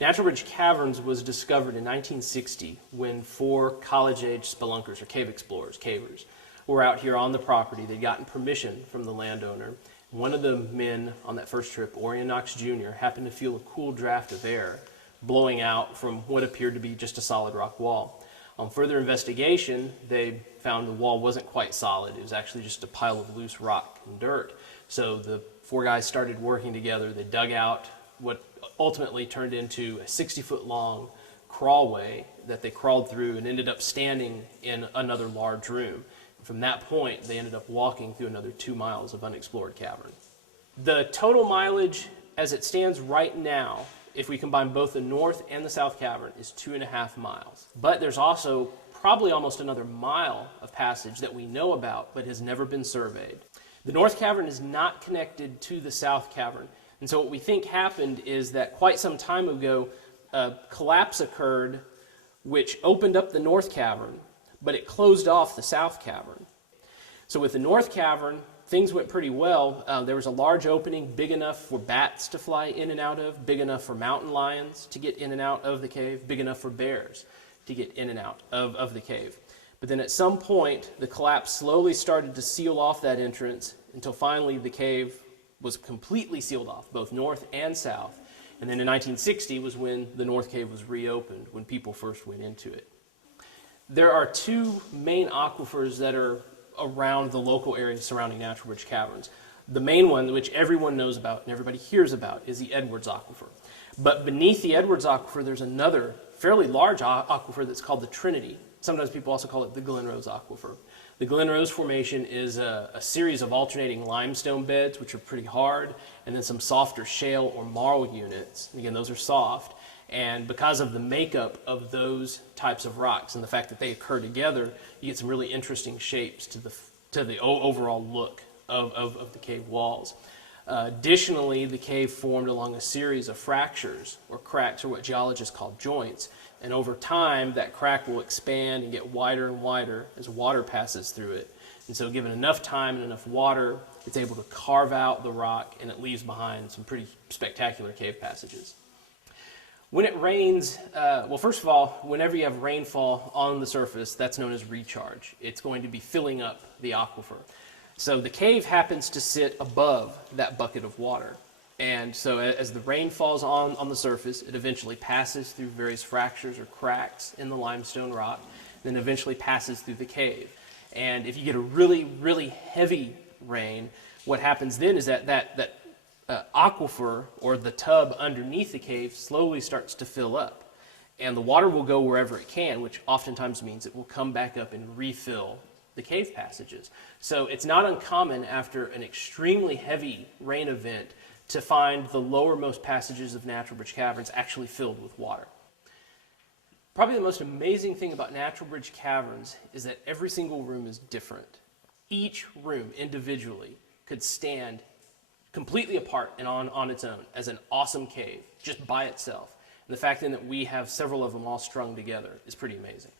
Natural Bridge Caverns was discovered in 1960 when 4 college-age spelunkers, or cave explorers, cavers, were out here on the property. They'd gotten permission from the landowner. One of the men on that first trip, Orion Knox Jr., happened to feel a cool draft of air blowing out from what appeared to be just a solid rock wall. On further investigation, they found the wall wasn't quite solid. It was actually just a pile of loose rock and dirt. So the 4 guys started working together. They dug out what ultimately turned into a 60-foot long crawlway that they crawled through and ended up standing in another large room. From that point, they ended up walking through another 2 miles of unexplored cavern. The total mileage as it stands right now, if we combine both the north and the south cavern, is 2.5 miles. But there's also probably almost another mile of passage that we know about but has never been surveyed. The north cavern is not connected to the south cavern. And so what we think happened is that quite some time ago, a collapse occurred which opened up the north cavern, but it closed off the south cavern. So with the north cavern, things went pretty well. There was a large opening big enough for bats to fly in and out of, big enough for mountain lions to get in and out of the cave, big enough for bears to get in and out of the cave. But then at some point, the collapse slowly started to seal off that entrance until finally the cave was completely sealed off, both north and south. And then in 1960 was when the north cave was reopened, when people first went into it. There are 2 main aquifers that are around the local area surrounding Natural Bridge Caverns. The main one, which everyone knows about and everybody hears about, is the Edwards Aquifer. But beneath the Edwards Aquifer, there's another fairly large aquifer that's called the Trinity. Sometimes people also call it the Glen Aquifer. The Glen Formation is a series of alternating limestone beds, which are pretty hard, and then some softer shale or marl units. Again, those are soft. And because of the makeup of those types of rocks and the fact that they occur together, you get some really interesting shapes to the overall look of the cave walls. Additionally, the cave formed along a series of fractures or cracks, or what geologists call joints. And over time, that crack will expand and get wider and wider as water passes through it. And so given enough time and enough water, it's able to carve out the rock, and it leaves behind some pretty spectacular cave passages. When it rains, well, first of all, whenever you have rainfall on the surface, that's known as recharge. It's going to be filling up the aquifer. So the cave happens to sit above that bucket of water. And so as the rain falls on the surface, it eventually passes through various fractures or cracks in the limestone rock, then eventually passes through the cave. And if you get a really, really heavy rain, what happens then is that aquifer, or the tub underneath the cave, slowly starts to fill up. And the water will go wherever it can, which oftentimes means it will come back up and refill the cave passages. So it's not uncommon after an extremely heavy rain event to find the lowermost passages of Natural Bridge Caverns actually filled with water. Probably the most amazing thing about Natural Bridge Caverns is that every single room is different. Each room individually could stand completely apart and on its own as an awesome cave, just by itself. And the fact then that we have several of them all strung together is pretty amazing.